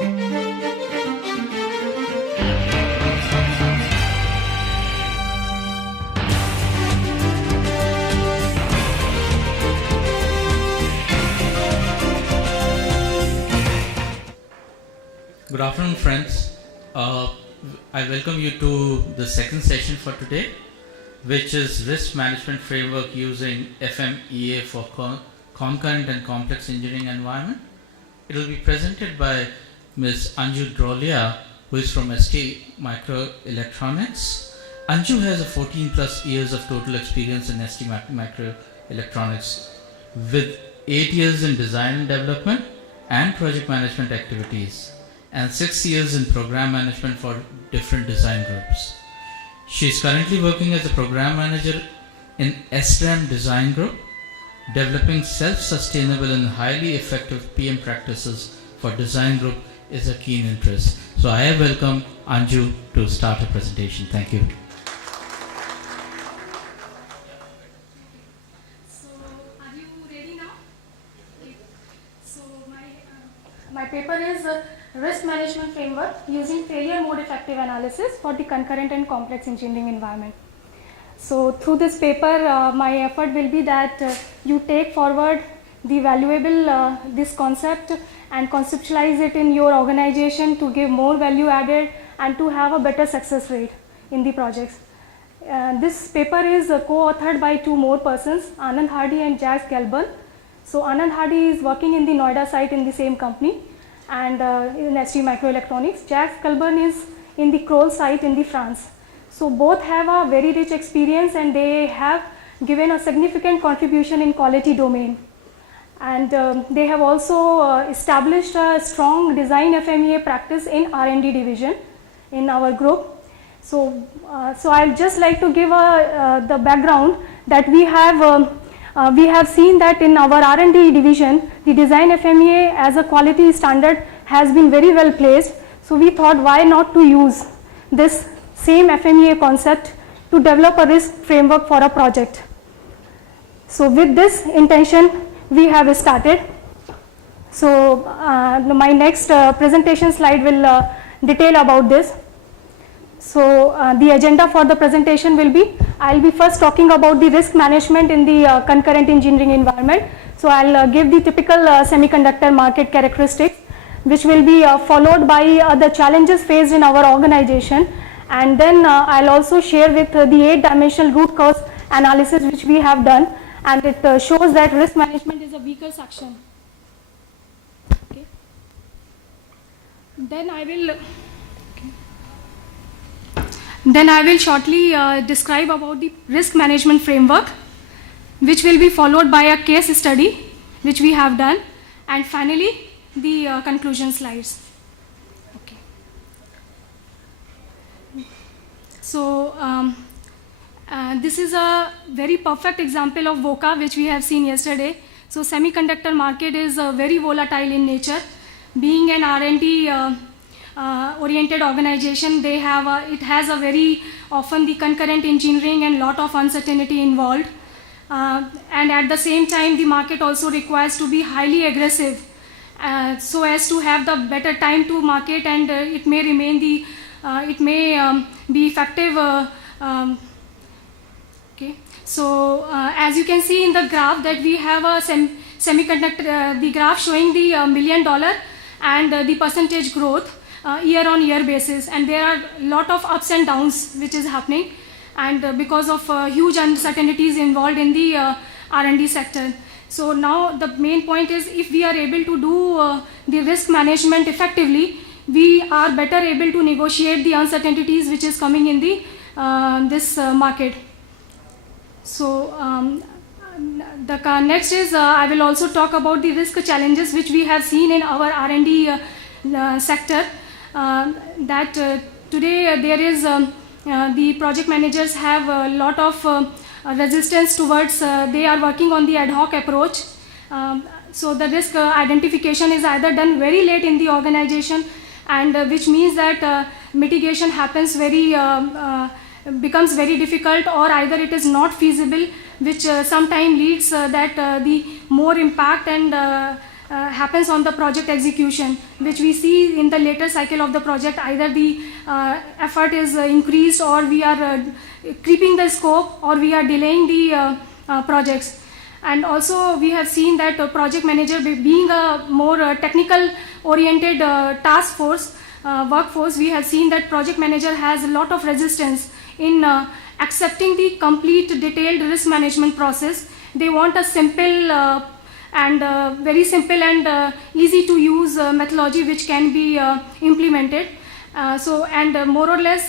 Good afternoon, friends. I welcome you to the second session for today, which is Risk Management Framework using FMEA for Concurrent and Complex Engineering Environment. It will be presented by Ms. Anju Drolia, who is from ST Microelectronics. Anju has 14 plus years of total experience in ST Microelectronics, with 8 years in design and development and project management activities, and 6 years in program management for different design groups. She is currently working as a program manager in SRAM Design Group, developing self-sustainable and highly effective PM practices for design group is a keen interest. So I welcome Anju to start her presentation. Thank you. So are you ready now? So my paper is Risk Management Framework using Failure Mode Effective Analysis for the Concurrent and Complex Engineering Environment. So through this paper, my effort will be that you take forward the valuable this concept and conceptualize it in your organization to give more value added and to have a better success rate in the projects. This paper is co-authored by two more persons, Anand Hardy and Jacques Galburn. So Anand Hardy is working in the Noida site in the same company, and in ST Microelectronics. Jacques Galburn is in the Crolles site in the France. So both have a very rich experience and they have given a significant contribution in quality domain. And they have also established a strong design FMEA practice in R&D division in our group. So I'd just like to give the background that we have seen that in our R&D division, the design FMEA as a quality standard has been very well placed. So we thought, why not to use this same FMEA concept to develop a risk framework for a project. So with this intention, we have started. So my next presentation slide will detail about this. So the agenda for the presentation will be, I'll be first talking about the risk management in the concurrent engineering environment. So I'll give the typical semiconductor market characteristics, which will be followed by the challenges faced in our organization. And then I'll also share with the 8-dimensional root cause analysis which we have done, and it shows that risk management is a weaker section. Okay. Then I will shortly describe about the risk management framework, which will be followed by a case study which we have done, and finally the conclusion slides. Okay. So this is a very perfect example of VUCA which we have seen yesterday. So semiconductor market is very volatile in nature. Being an R&D oriented organization, it has a very often the concurrent engineering and lot of uncertainty involved. And at the same time, the market also requires to be highly aggressive so as to have the better time to market, and it may remain be effective. Okay. So as you can see in the graph that we have a semiconductor, the graph showing the $1 million and the percentage growth year on year basis, and there are a lot of ups and downs which is happening, and because of huge uncertainties involved in the R&D sector. So now the main point is, if we are able to do the risk management effectively, we are better able to negotiate the uncertainties which is coming in the this market. So the next is I will also talk about the risk challenges which we have seen in our R&D sector. That today there is the project managers have a lot of resistance towards they are working on the ad hoc approach. So the risk identification is either done very late in the organization, and which means that mitigation happens becomes very difficult, or either it is not feasible, which sometimes leads that the more impact and happens on the project execution, which we see in the later cycle of the project. Either the effort is increased, or we are creeping the scope, or we are delaying the projects. And also we have seen that project manager, being a more technical oriented task force, workforce, we have seen that project manager has a lot of resistance in accepting the complete detailed risk management process. They want a simple and very simple and easy to use methodology which can be implemented. More or less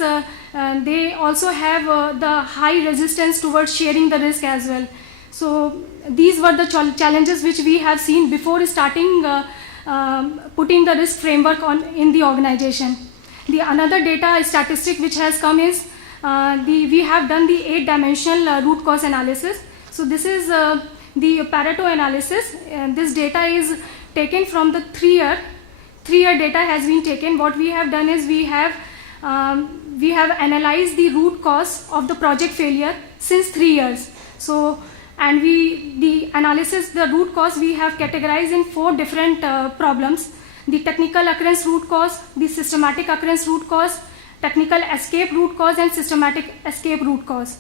they also have the high resistance towards sharing the risk as well. So these were the challenges which we have seen before starting putting the risk framework in the organization. The another data statistic which has come is we have done the 8-dimensional root cause analysis. So this is the Pareto analysis, and this data is taken from the 3-year data has been taken. What we have done is we have analyzed the root cause of the project failure since 3 years. So, and the root cause we have categorized in 4 different problems: the technical occurrence root cause, the systematic occurrence root cause, technical escape root cause, and systematic escape root cause.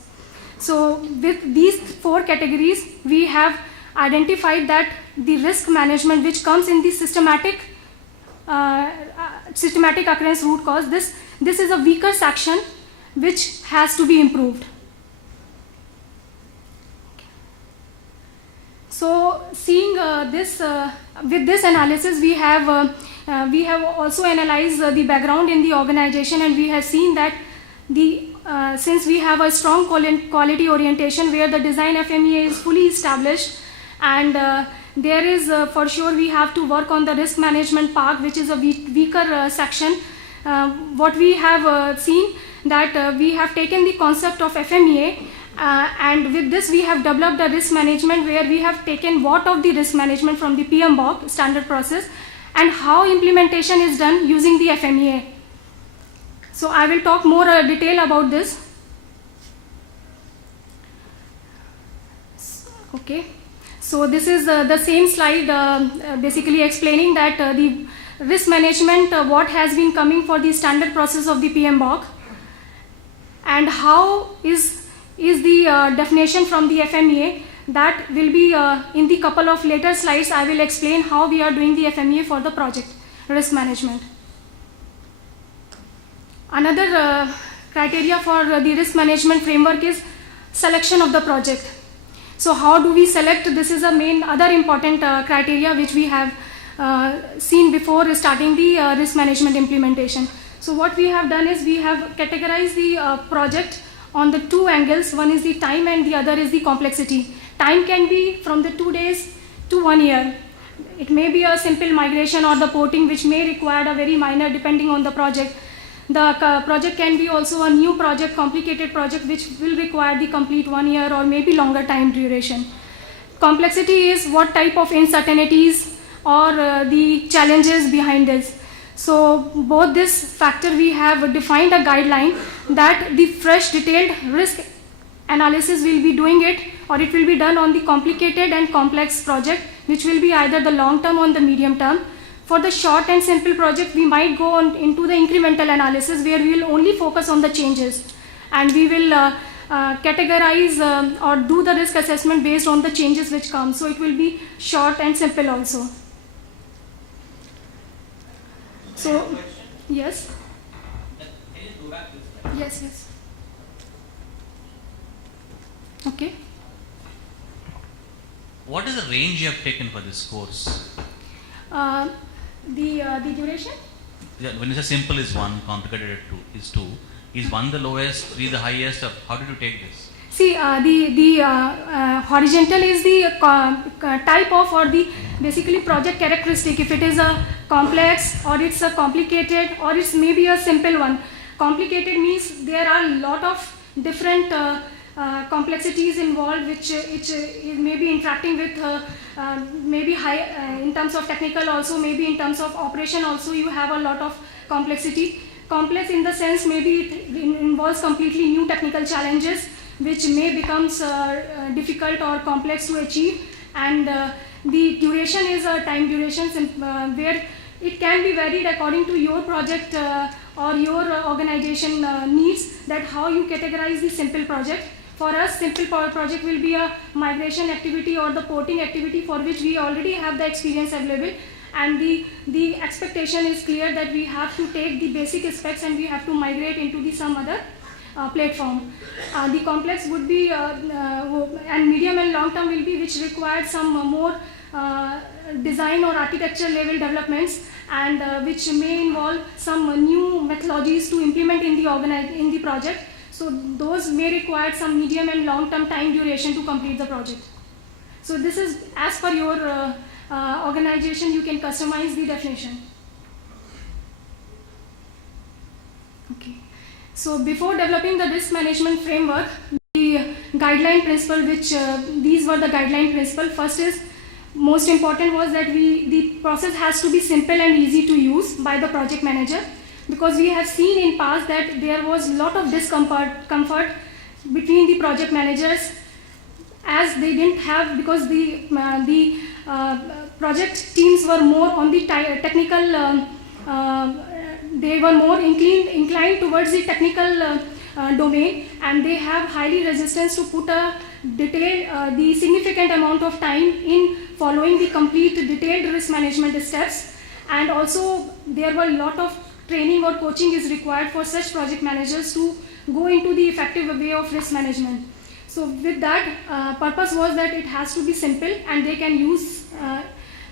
So with these 4 categories, we have identified that the risk management which comes in the systematic occurrence root cause, this is a weaker section which has to be improved. So seeing this, with this analysis, we have also analyzed the background in the organization, and we have seen that since we have a strong quality orientation where the design FMEA is fully established, and there is for sure we have to work on the risk management part, which is a weaker section. What we have seen that we have taken the concept of FMEA, and with this we have developed a risk management where we have taken what of the risk management from the PMBOK standard process and how implementation is done using the FMEA. So I will talk more detail about this. Okay, so this is the same slide basically explaining that the risk management, what has been coming for the standard process of the PMBOK, and how is the definition from the FMEA. That will be in the couple of later slides. I will explain how we are doing the FMEA for the project risk management. Another criteria for the risk management framework is selection of the project. So how do we select? This is a main other important criteria which we have seen before starting the risk management implementation. So what we have done is we have categorized the project on the 2 angles. One is the time and the other is the complexity. Time can be from the 2 days to 1 year. It may be a simple migration or the porting which may require a very minor depending on the project. The project can be also a new project, complicated project which will require the complete 1 year or maybe longer time duration. Complexity is what type of uncertainties or the challenges behind this. So both this factor we have defined a guideline that the fresh detailed risk analysis will be doing it, or it will be done on the complicated and complex project, which will be either the long term or the medium term. For the short and simple project, we might go on into the incremental analysis where we will only focus on the changes, and we will categorize or do the risk assessment based on the changes which come. So it will be short and simple also. So, yes. Can you go back to the slide? Yes. Okay. What is the range you have taken for this course? The duration? Yeah, when you say simple is 1, complicated is 2. Is 1 the lowest, 3 the highest? Or how did you take this? See, the horizontal is the type of or the basically project characteristic. If it is a complex or it's a complicated or it's maybe a simple one. Complicated means there are a lot of different complexities involved which it may be interacting with maybe high in terms of technical, also maybe in terms of operation also you have a lot of complexity. Complex in the sense maybe it involves completely new technical challenges which may becomes difficult or complex to achieve, and the duration is a time duration where it can be varied according to your project or your organization needs, that how you categorize the simple project. For us, simple project will be a migration activity or the porting activity for which we already have the experience available, and the expectation is clear that we have to take the basic specs and we have to migrate into the some other platform. The complex would be and medium and long term will be which require some more design or architecture level developments, and which may involve some new methodologies to implement in the project. So those may require some medium and long term time duration to complete the project. So this is as per your organization, you can customize the definition. Okay. So before developing the risk management framework, the guideline principle, which these were the guideline principle. First is, most important was that the process has to be simple and easy to use by the project manager, because we have seen in past that there was a lot of discomfort between the project managers, as they didn't have, because the project teams were more on the technical, they were more inclined towards the technical domain, and they have highly resistance to put a the significant amount of time in following the complete detailed risk management steps. And also there were a lot of training or coaching is required for such project managers to go into the effective way of risk management. So with that, purpose was that it has to be simple and they can use,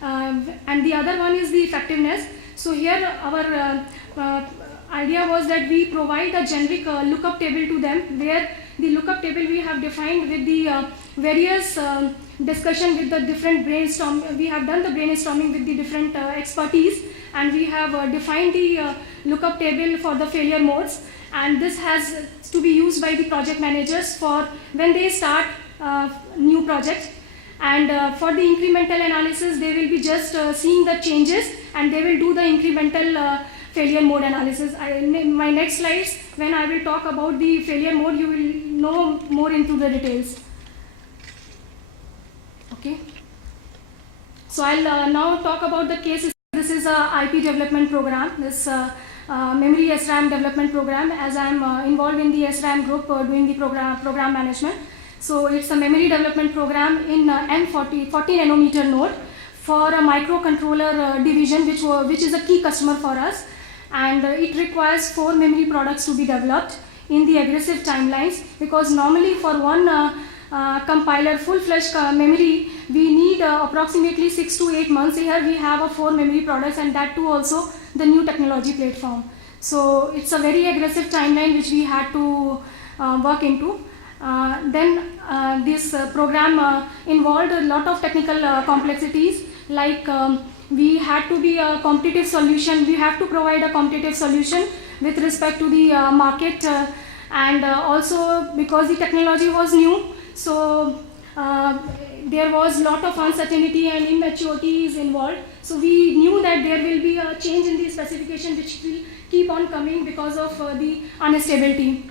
and the other one is the effectiveness. So here our idea was that we provide a generic lookup table to them, where the lookup table we have defined with the various discussion with the different brainstorm. We have done the brainstorming with the different expertise, and we have defined the lookup table for the failure modes, and this has to be used by the project managers for when they start new projects. And for the incremental analysis, they will be just seeing the changes, and they will do the incremental failure mode analysis. In my next slides, when I will talk about the failure mode, you will know more into the details. Okay. So I'll now talk about the case. This is a IP development program. This memory SRAM development program, as I'm involved in the SRAM group doing the program management. So it's a memory development program in M40 40 nanometer node for a microcontroller division, which is a key customer for us, and it requires 4 memory products to be developed in the aggressive timelines, because normally for one compiler full-fledged memory we need approximately 6 to 8 months. Here we have 4 memory products, and that too also the new technology platform. So it's a very aggressive timeline which we had to work into. Then this program involved a lot of technical complexities, like we had to be a competitive solution. We have to provide a competitive solution with respect to the market, and also because the technology was new, so there was a lot of uncertainty and immaturities involved. So we knew that there will be a change in the specification which will keep on coming because of the instability.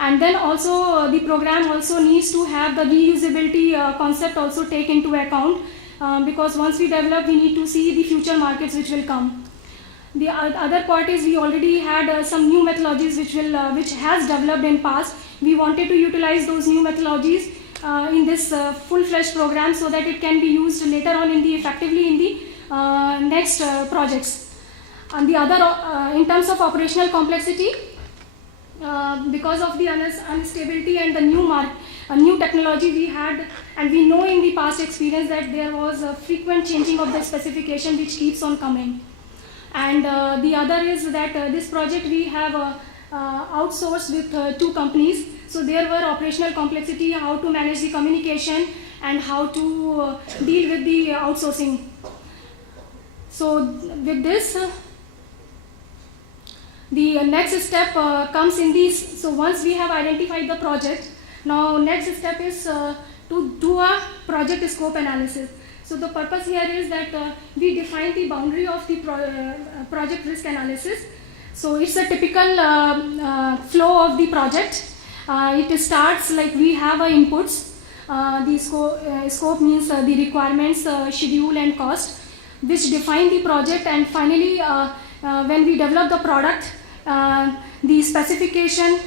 And then also the program also needs to have the reusability concept also take into account, because once we develop, we need to see the future markets which will come. The other part is we already had some new methodologies which has developed in past. We wanted to utilize those new methodologies in this full-fledged program, so that it can be used later on effectively in the next projects. And the other, in terms of operational complexity, because of the instability and the new technology we had, and we know in the past experience that there was a frequent changing of the specification which keeps on coming. And the other is that this project we have outsourced with 2 companies. So there were operational complexity, how to manage the communication and how to deal with the outsourcing. So with this, the next step comes in this. So once we have identified the project, now next step is to do a project scope analysis. So the purpose here is that we define the boundary of the project risk analysis. So it's a typical flow of the project. It starts like we have our inputs. Scope means the requirements, schedule and cost, which define the project, and finally when we develop the product, the specification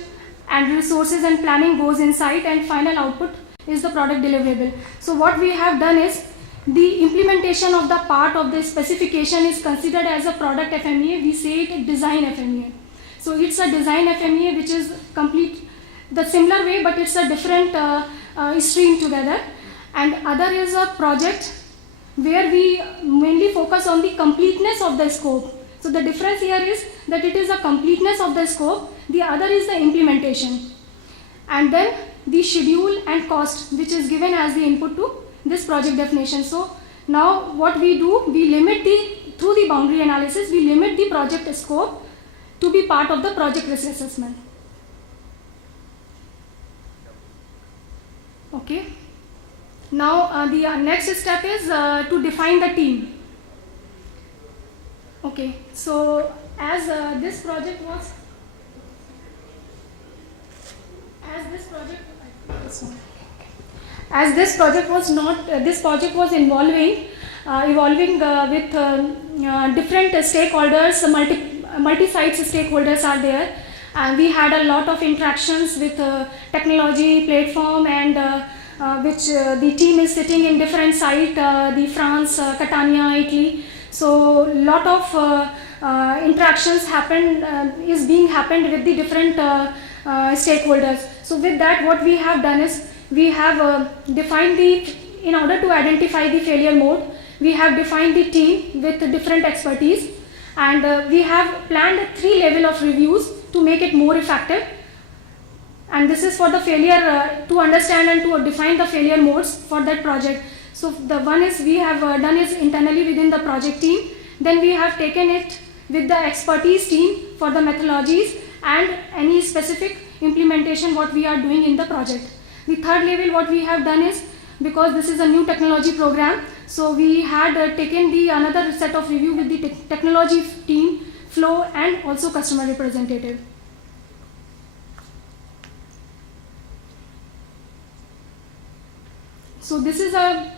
and resources and planning goes inside, and final output is the product deliverable. So what we have done is the implementation of the part of the specification is considered as a product FMEA. We say it design FMEA. So it's a design FMEA which is complete the similar way, but it's a different stream together. And other is a project where we mainly focus on the completeness of the scope. So the difference here is that it is a completeness of the scope, the other is the implementation. And then the schedule and cost, which is given as the input to this project definition. So now what we do, we limit through the boundary analysis, we limit the project scope to be part of the project risk assessment. Okay. Now the next step is to define the team. Okay, so as this project was evolving with different stakeholders, multi-site stakeholders are there, and we had a lot of interactions with technology platform, and which the team is sitting in different sites, the France, Catania, Italy. So lot of interactions is being happened with the different stakeholders. So with that, what we have done is we have defined in order to identify the failure mode, we have defined the team with different expertise, and we have planned 3 levels of reviews to make it more effective. And this is for the failure, to understand and to define the failure modes for that project. So the one is we have done is internally within the project team. Then we have taken it with the expertise team for the methodologies and any specific implementation what we are doing in the project. The third level what we have done is, because this is a new technology program, so we had taken another set of review with the technology team, flow, and also customer representative. So this is the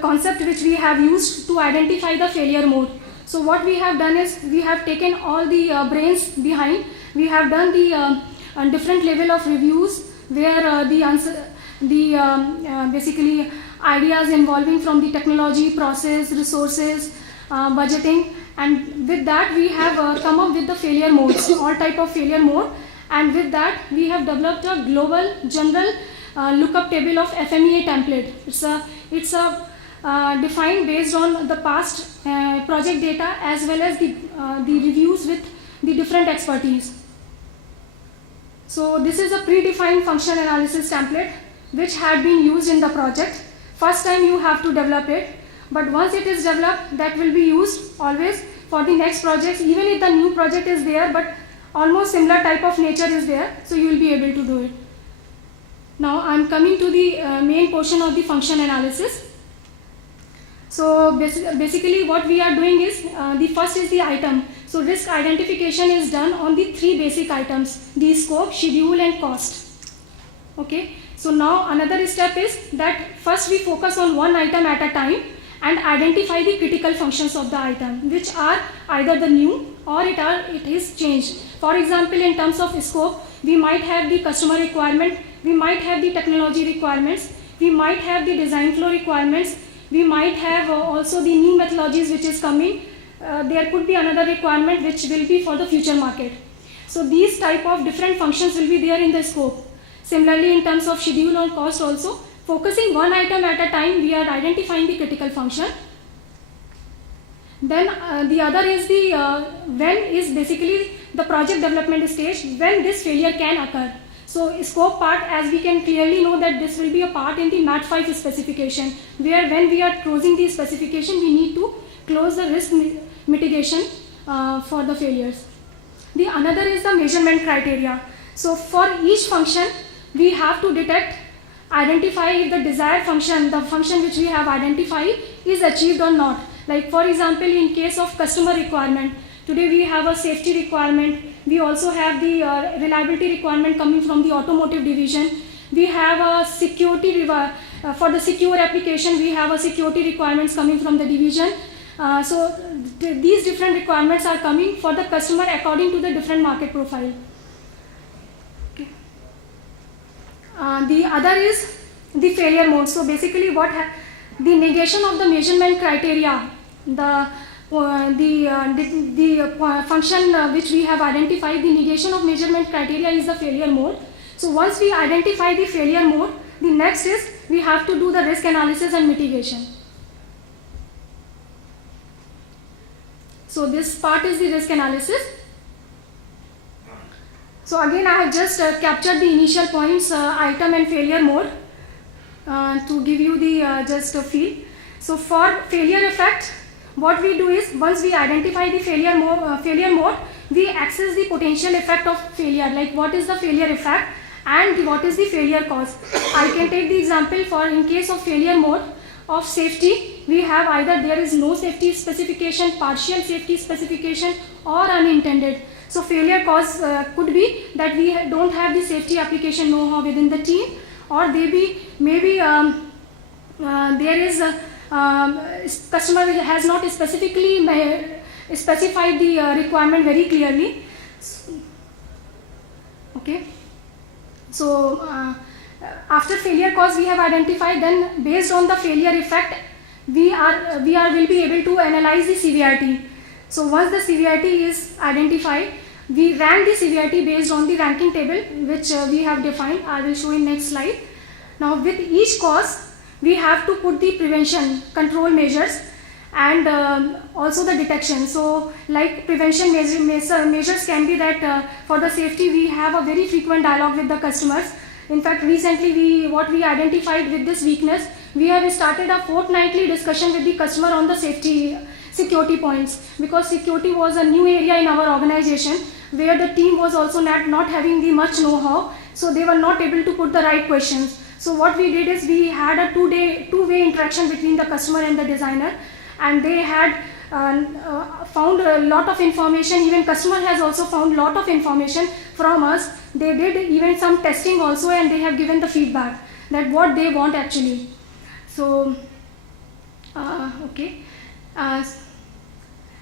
concept which we have used to identify the failure mode. So what we have done is we have taken all the brains behind. We have done the different level of reviews where basically ideas involving from the technology, process, resources, budgeting, and with that we have come up with the failure modes, all type of failure mode, and with that we have developed a global general lookup table of FMEA template. It's a defined based on the past project data as well as the reviews with the different expertise. So this is a predefined function analysis template which had been used in the project. First time you have to develop it, but once it is developed, that will be used always for the next projects. Even if the new project is there, but almost similar type of nature is there, so you will be able to do it. Now I am coming to the main portion of the function analysis. So basically what we are doing is, the first is the item. So risk identification is done on the 3 basic items, the scope, schedule, and cost. Okay. So now another step is that first we focus on one item at a time and identify the critical functions of the item, which are either the new or it is changed. For example, in terms of scope, we might have the customer requirement, we might have the technology requirements, we might have the design flow requirements, we might have also the new methodologies which is coming. There could be another requirement which will be for the future market. So these type of different functions will be there in the scope. Similarly, in terms of schedule or cost also, focusing one item at a time, we are identifying the critical function. Then the other is the when is basically the project development stage, when this failure can occur. So scope part, as we can clearly know that this will be a part in the MAT5 specification, where when we are closing the specification, we need to close the risk mitigation for the failures. The another is the measurement criteria. So for each function, we have to identify if the desired function, the function which we have identified, is achieved or not. Like for example, in case of customer requirement, today we have a safety requirement, we also have the reliability requirement coming from the automotive division, we have a security for the secure application, we have a security requirements coming from the division. These different requirements are coming for the customer according to the different market profile. Okay. The other is the failure mode. So basically the negation of the measurement criteria, the function which we have identified, the negation of measurement criteria is the failure mode. So once we identify the failure mode, the next is we have to do the risk analysis and mitigation. So this part is the risk analysis. So again I have just captured the initial points, item and failure mode, to give you the just a feel. So for failure effect, what we do is once we identify the failure mode, we access the potential effect of failure, like what is the failure effect and what is the failure cause. I can take the example for in case of failure mode of safety, we have either there is no safety specification, partial safety specification or unintended. So failure cause could be that we don't have the safety application know-how within the team, or maybe there is customer has not specifically specified the requirement very clearly. Okay. So after failure cause we have identified, then based on the failure effect we will be able to analyze the severity. So once the severity is identified, we rank the severity based on the ranking table which we have defined. I will show in next slide. Now with each cause we have to put the prevention control measures and also the detection. So like prevention measures can be that for the safety we have a very frequent dialogue with the customers. In fact, recently what we identified with this weakness, we have started a fortnightly discussion with the customer on the security points, because security was a new area in our organization where the team was also not having the much know-how, so they were not able to put the right questions. So what we did is we had a two-way interaction between the customer and the designer, and they had found a lot of information. Even customer has also found lot of information from us. They did even some testing also, and they have given the feedback that what they want actually. So okay.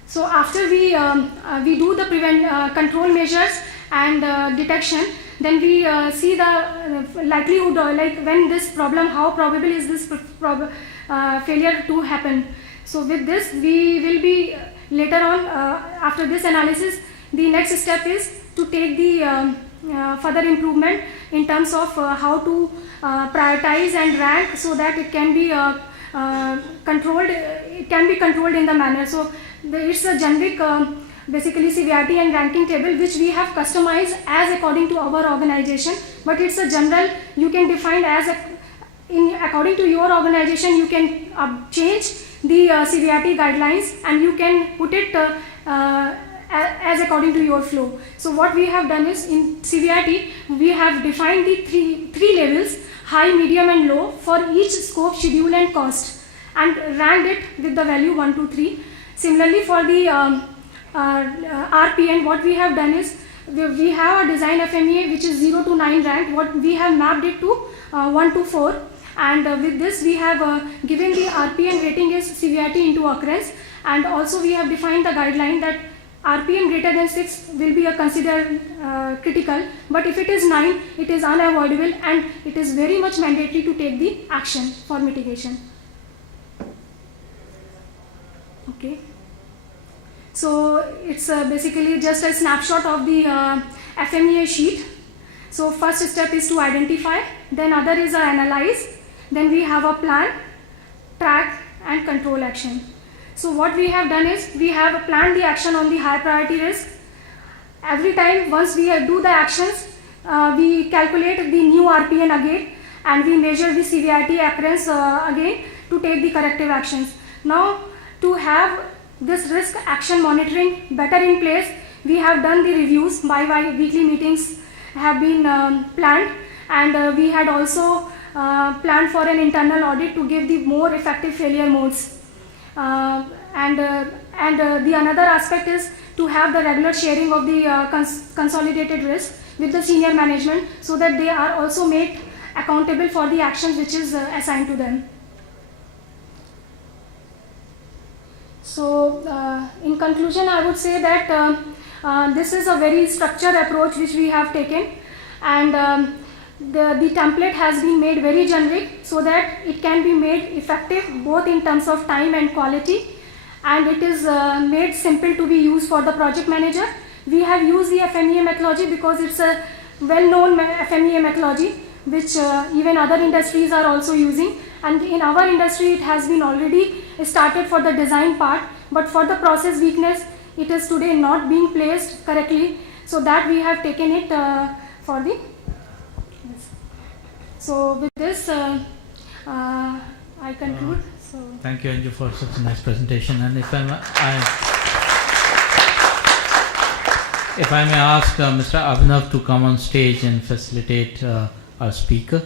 So after we do the control measures and detection, then we see the likelihood, like when this problem, how probable is this failure to happen. So with this we will be later on, after this analysis, the next step is to take the further improvement in terms of how to prioritize and rank so that it can be controlled. It can be controlled in the manner. So it's a generic basically severity and ranking table which we have customized as according to our organization, but it's a general, you can define as according to your organization. You can change the severity guidelines and you can put it as according to your flow. So what we have done is, in severity we have defined the three levels, high, medium and low, for each scope, schedule and cost, and ranked it with the value 1, 2, 3. Similarly for the RPN, what we have done is we have a design FMEA which is 0 to 9 ranked. What we have mapped it to 1 to 4, and with this we have given the RPN rating as severity into occurrence, and also we have defined the guideline that RPN greater than 6 will be considered critical, but if it is 9, it is unavoidable and it is very much mandatory to take the action for mitigation. Okay. So it's basically just a snapshot of the FMEA sheet. So first step is to identify, then other is analyze, then we have a plan, track and control action. So what we have done is we have planned the action on the high priority risk. Every time once we do the actions, we calculate the new RPN again and we measure the severity occurrence again to take the corrective actions. Now to have this risk action monitoring better in place, we have done the reviews. Bi-weekly meetings have been planned, and we had also planned for an internal audit to give the more effective failure modes. And the another aspect is to have the regular sharing of the consolidated risk with the senior management, so that they are also made accountable for the actions which is assigned to them. So, in conclusion, I would say that this is a very structured approach which we have taken, and the template has been made very generic so that it can be made effective both in terms of time and quality, and it is made simple to be used for the project manager. We have used the FMEA methodology because it's a well-known FMEA methodology which even other industries are also using, and in our industry it has been already started for the design part, but for the process weakness it is today not being placed correctly, so that we have taken it for the So with this I conclude. Thank you, Anju, for such a nice presentation. And if I may ask Mr. Abhinav to come on stage and facilitate our speaker.